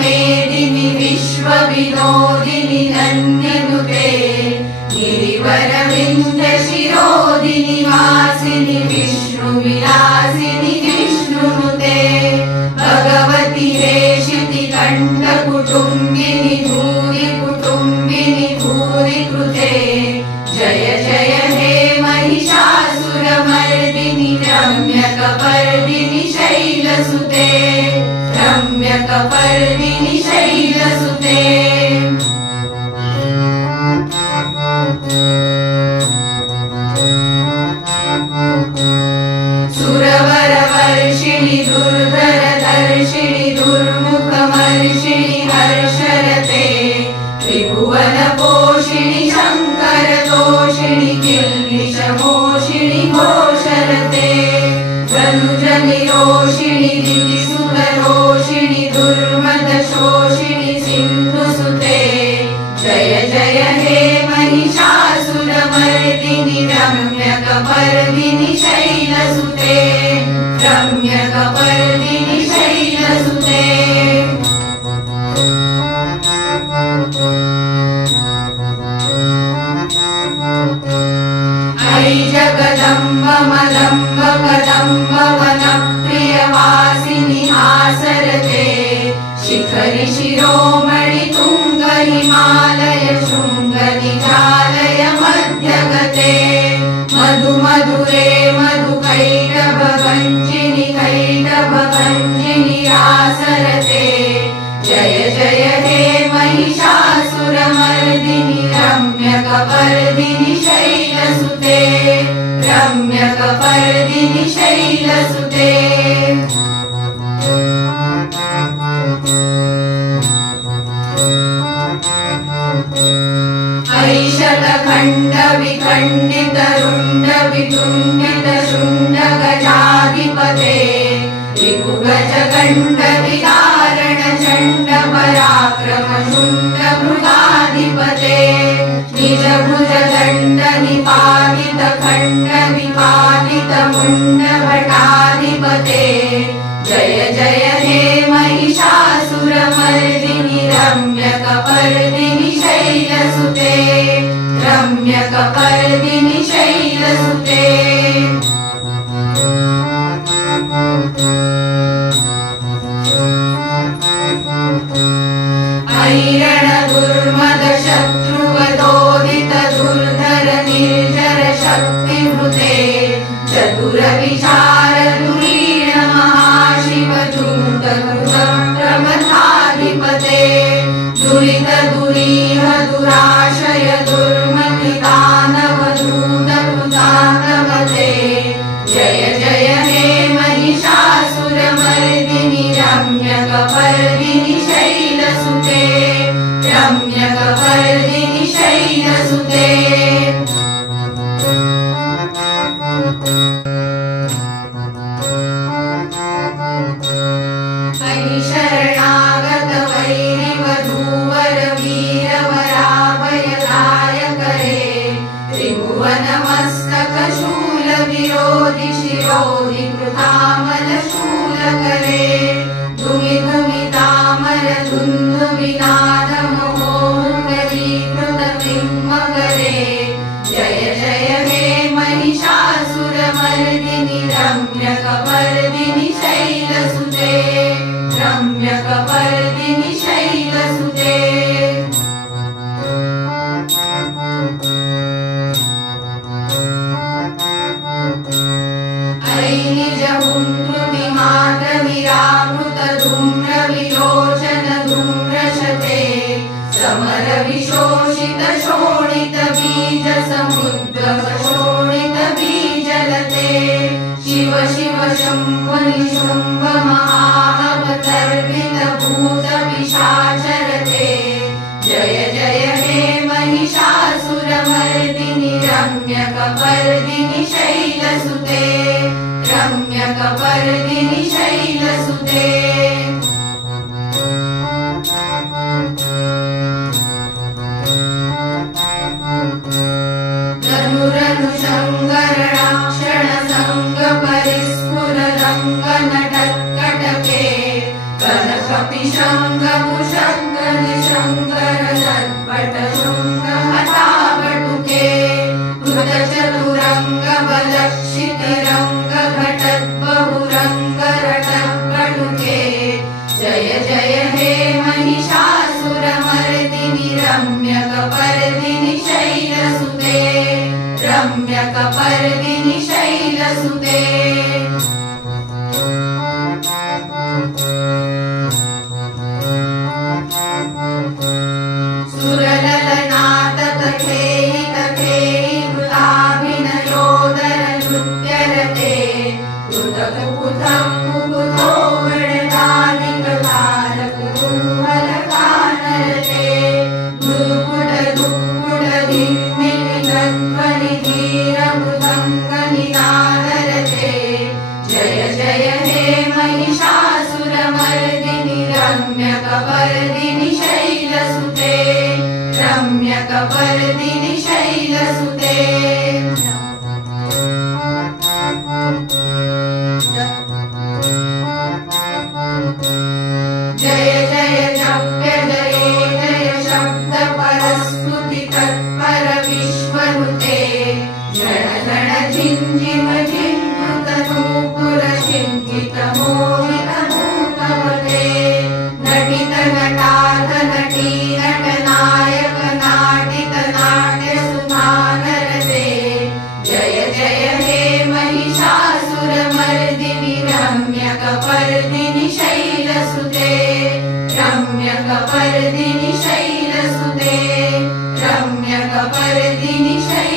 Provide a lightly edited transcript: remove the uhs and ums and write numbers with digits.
मेदिनि विश्वविनोदिनि नन्दिनुते गिरिवरविन्ध्यशिरोदिनि वासिनि विष्णुविलासिनि विष्णुनुते भगवति हेशिति कण्ठकुटुम्बिनि भूरि कुटुम्बिनि भूरि कृते जय जय हे महिषासुरमर्दिनि रम्यकपर्दिनि शैलसुते रम्यकपर्दिनि शैलसुते सुरवरवर्षिणि दुर्धरदर्शिनि दुर्मुखमर्षिणि हर्षरते त्रिभुवनपोषिणि शङ्करतोषिणि किल्बिषमोषिणि घोषरते धनुजनिरोषिणि दिविसुररोषिणि दुर्मदशोषिणि सिन्धुसुते जय जय हे महिषासुरमर्दिनि रम्यकपर्दिनि शैलसुते रम्यकपर्दिनि शैलसुते ऐ जगदम्ब मदम्ब कदम्ब वनप्रियवासिनि हासरते शिखरि शिरोमणि तुङ्ग हिमालय शृङ्ग निजालय मध्यगते मधु मधुरे मधुकैटभगञ्जिनि कैटभगञ्जिनि रासरते जय जय हे महिषासुरमर्दिनि रम्यकपर्दिनि शैलसुते रम्यकपर्दिनि शैलसुते ऐशतखण्ड विखण्डित रुण्ड वितुण्डित शुण्ड गजाधिपते रिपुगज गण्ड विदारण चण्ड पराक्रम शुण्ड मृगाधिपते निज भुज दण्ड निपातित खण्ड विपातित मुण्ड भटाधिपते जय जय हे महिषासुरमर्दिनि रम्यकपर्दिनि शैलसुते रम्यकपर्दिनि शैलसुते ऐरण दुर्मद शत्रुवदोदित दुर्धर निर्जर शक्तिहृते चतुर विचार धुरीण महाशिव प्रमथाधिपते दुरित दुरीह दुराशय दुर्मति दानव दूत कृतान्तवते जय जय हे महिषासुरमर्दिनि रम्यकपर्दिनि शैलसुते रम्यकपर्दिनि शैलसुते शरणागत वैरिवधूवर वीरवराभयदायक रे त्रिभुवनमस्तक शूल विरोधि शिरोधि कृतामल शूलकरे धुमि धुमि तामर धुन्धुविनाद मोहोङ्गरीकृत बिम्बकरे जय जय हे महिषासुरमर्दिनि रम्यकपर्दिनि शैलसुते रम्यकपर्दिनि शैलसुते ऐ निजहुङ्कृति मातविरामृत धूम्र विलोचन धूम्रशते समर विशोषित शोणित बीज समुद्र शोणित बीजलते शिव शिव शम्भ निशुम्भ महावतर्पित भूत पिशाचरते जय जय हे महिषासुरमर्दिनि रम्यकपर्दिनि शैलसुते रम्यकपर्दिनि शैलसुते धनुरनुशङ्करणाक्षण संग परिस्फुर रङ्ग नटत्कटके कनकपि निशंग कुशंग निशंकर सत्पट शृंग हतावटुके कृत चतुरंग बलक्षितिरंग घटत बहुरंग रटपटुके जय जय हे महिषासुरमर्दिनि रम्यकपर्दिनि शैलसुते रम्यकपर्दिनि शैलसुते सुरललनाथ तथेहि तथेहि कृताभिनयोदर नृत्यरते कृतकुकुथं कुकुथो गणदानिकलाल कुतूहलगानरते दुर्गुड दुर्गुड धिम्मिलिनध्वनि धीरमृदङ्गनिनादरते जय जय हे महिषासुरमर्दिनि रम्यकपर्दिनि शैलसुते रम्यकपर्दिनि शैलसुते जय जय जप्य जय जय शब्द परस्तुति तत्पर विश्वनुते जन जन झिंझिम झिंकृत नूपुर शिंकित मोहित भूतवते नटित नटार्थ नटी नटनायक नाटित नाट्य सुधानरते जय जय हे महिषासुरमर्दिनि रम्यकपर्दिनि शैलसुते रम्यकपर्दिनि शैलसुते रम्यकपर्दिनि शैलसुते